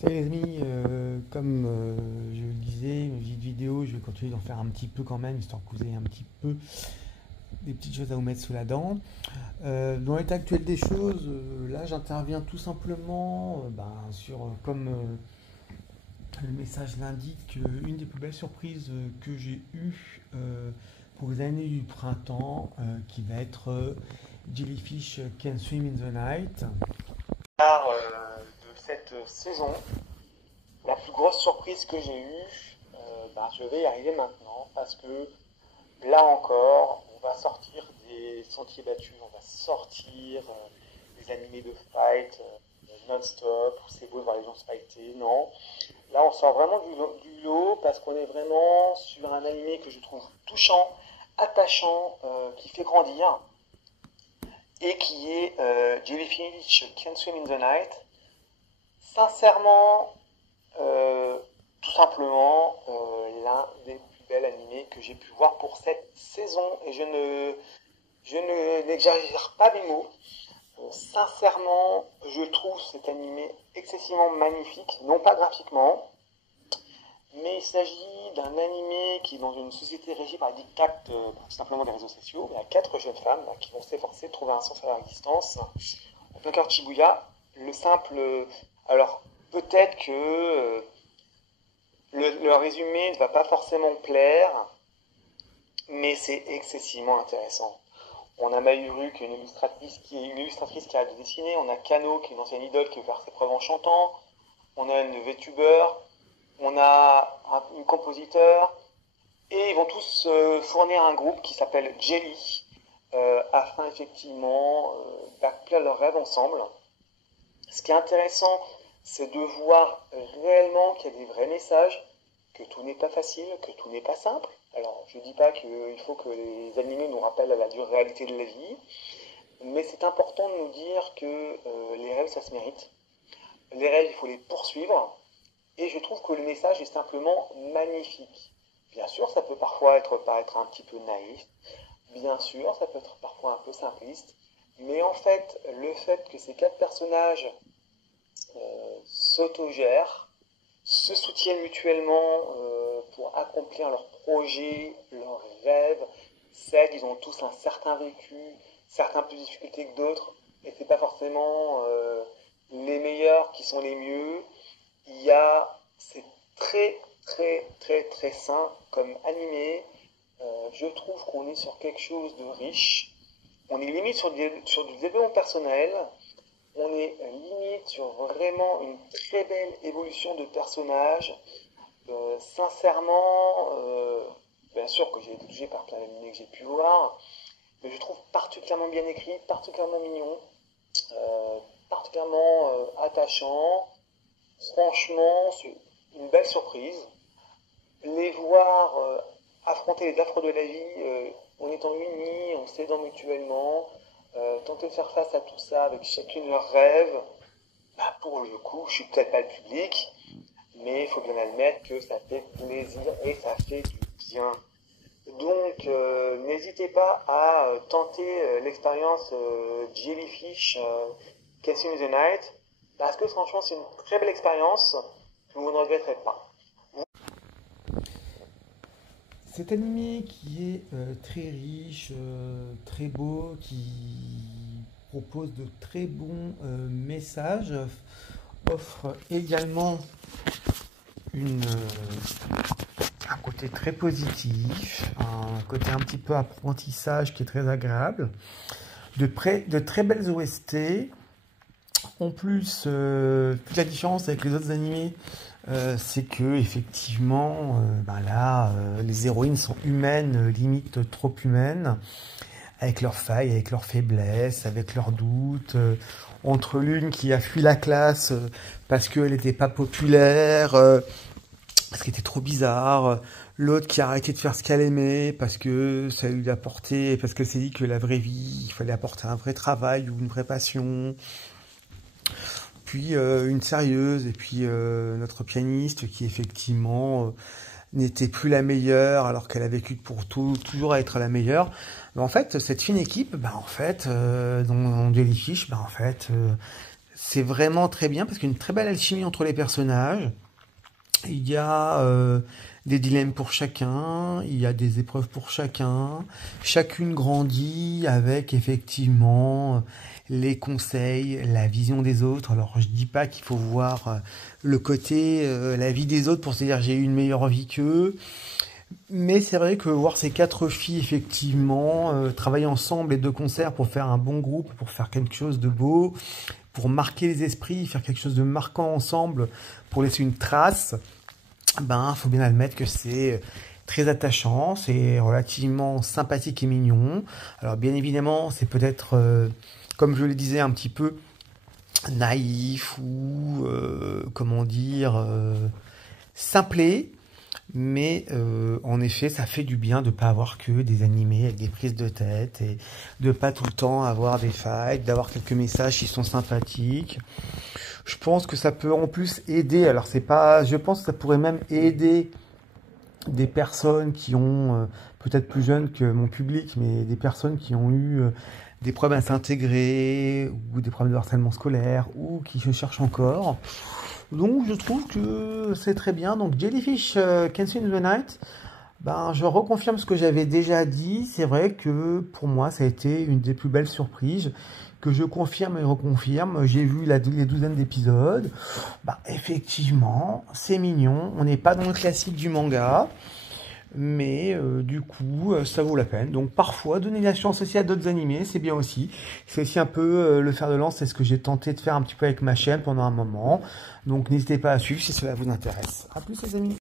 Salut les amis, comme je le disais, une petite vidéo, je vais continuer d'en faire un petit peu quand même, histoire que vous ayez un petit peu des petites choses à vous mettre sous la dent. Dans l'état actuel des choses, là j'interviens tout simplement sur, comme le message l'indique, une des plus belles surprises que j'ai eues pour les années du printemps, qui va être Jellyfish Can Swim in the Night. De cette saison, la plus grosse surprise que j'ai eue, je vais y arriver maintenant parce que là encore, on va sortir des sentiers battus, on va sortir des animés de fight non-stop, où c'est beau de voir les gens se fighter, non. Là, on sort vraiment du lot parce qu'on est vraiment sur un animé que je trouve touchant, attachant, qui fait grandir et qui est Jellyfish Can Swim in the Night. Sincèrement, tout simplement l'un des plus bels animés que j'ai pu voir pour cette saison et je n'exagère pas mes mots. Sincèrement, je trouve cet animé excessivement magnifique, non pas graphiquement, mais il s'agit d'un animé qui est dans une société régie par les diktats tout simplement des réseaux sociaux. Il y a 4 jeunes femmes qui vont s'efforcer de trouver un sens à leur existence en plein cœur de Shibuya. Le simple... alors, peut-être que le résumé ne va pas forcément plaire, mais c'est excessivement intéressant. On a Mayuru qui est une illustratrice qui arrête de dessiner, on a Kano qui est une ancienne idole qui veut faire ses preuves en chantant, on a une VTuber, on a une compositeur, et ils vont tous fournir un groupe qui s'appelle Jelly, afin effectivement d'accomplir leurs rêves ensemble. Ce qui est intéressant, c'est de voir réellement qu'il y a des vrais messages, que tout n'est pas facile, que tout n'est pas simple. Alors, je ne dis pas qu'il faut que les animés nous rappellent la dure réalité de la vie, mais c'est important de nous dire que les rêves, ça se mérite. Les rêves, il faut les poursuivre, et je trouve que le message est simplement magnifique. Bien sûr, ça peut parfois paraître un petit peu naïf, bien sûr, ça peut être parfois un peu simpliste, mais en fait, le fait que ces 4 personnages s'autogèrent, se soutiennent mutuellement pour accomplir leurs projets, leurs rêves. Certes, ils ont tous un certain vécu, certains plus de difficultés que d'autres, et c'est pas forcément les meilleurs qui sont les mieux. C'est très très très très sain comme animé. Je trouve qu'on est sur quelque chose de riche. On est limite sur du développement personnel. On est limite sur vraiment une très belle évolution de personnages. Sincèrement, bien sûr que j'ai été touché par plein d'animés que j'ai pu voir, mais je trouve particulièrement bien écrit, particulièrement mignon, particulièrement attachant. Franchement, c'est une belle surprise. Les voir affronter les affres de la vie en étant unis, en s'aidant mutuellement, tenter de faire face à tout ça avec chacune leurs rêves, pour le coup, je suis peut-être pas le public, mais il faut bien admettre que ça fait plaisir et ça fait du bien. Donc, n'hésitez pas à tenter l'expérience Jellyfish Catching the Night, parce que franchement, c'est une très belle expérience que vous ne regretterez pas. Cet animé qui est très riche, très beau, qui propose de très bons messages, offre également un côté très positif, un côté un petit peu apprentissage qui est très agréable, de très belles OST. En plus, toute la différence avec les autres animés, c'est que effectivement, les héroïnes sont humaines, limite trop humaines, avec leurs failles, avec leurs faiblesses, avec leurs doutes. Entre l'une qui a fui la classe parce qu'elle n'était pas populaire, parce qu'elle était trop bizarre, l'autre qui a arrêté de faire ce qu'elle aimait parce que ça lui apportait, parce qu'elle s'est dit que la vraie vie, il fallait apporter un vrai travail ou une vraie passion. Puis une sérieuse, et puis notre pianiste qui effectivement n'était plus la meilleure alors qu'elle a vécu pour toujours à être la meilleure. Mais en fait, cette fine équipe, dans Jellyfish, c'est vraiment très bien parce qu'il y a une très belle alchimie entre les personnages. Il y a des dilemmes pour chacun, il y a des épreuves pour chacun. Chacune grandit avec effectivement les conseils, la vision des autres. Alors je dis pas qu'il faut voir le côté, la vie des autres pour se dire j'ai eu une meilleure vie qu'eux. Mais c'est vrai que voir ces quatre filles effectivement travailler ensemble et de concert pour faire un bon groupe, pour faire quelque chose de beau, pour marquer les esprits, faire quelque chose de marquant ensemble, pour laisser une trace, ben faut bien admettre que c'est très attachant, c'est relativement sympathique et mignon. Alors bien évidemment, c'est peut-être, comme je le disais, un petit peu naïf ou comment dire, simplé. Mais en effet, ça fait du bien de pas avoir que des animés avec des prises de tête et de pas tout le temps avoir des fights, d'avoir quelques messages qui sont sympathiques. Je pense que ça peut en plus aider. Alors c'est pas, je pense que ça pourrait même aider des personnes qui ont peut-être plus jeunes que mon public, mais des personnes qui ont eu des problèmes à s'intégrer ou des problèmes de harcèlement scolaire ou qui se cherchent encore. Donc je trouve que c'est très bien. Donc Jellyfish Can Swim in the Night, ben, je reconfirme ce que j'avais déjà dit. C'est vrai que pour moi ça a été une des plus belles surprises que je confirme et reconfirme. J'ai vu les douzaines d'épisodes. Ben, effectivement, c'est mignon. On n'est pas dans le classique du manga. Mais du coup, ça vaut la peine. Donc parfois, donner la chance aussi à d'autres animés, c'est bien aussi. C'est aussi un peu le fer de lance, c'est ce que j'ai tenté de faire un petit peu avec ma chaîne pendant un moment. Donc n'hésitez pas à suivre si cela vous intéresse. À plus les amis.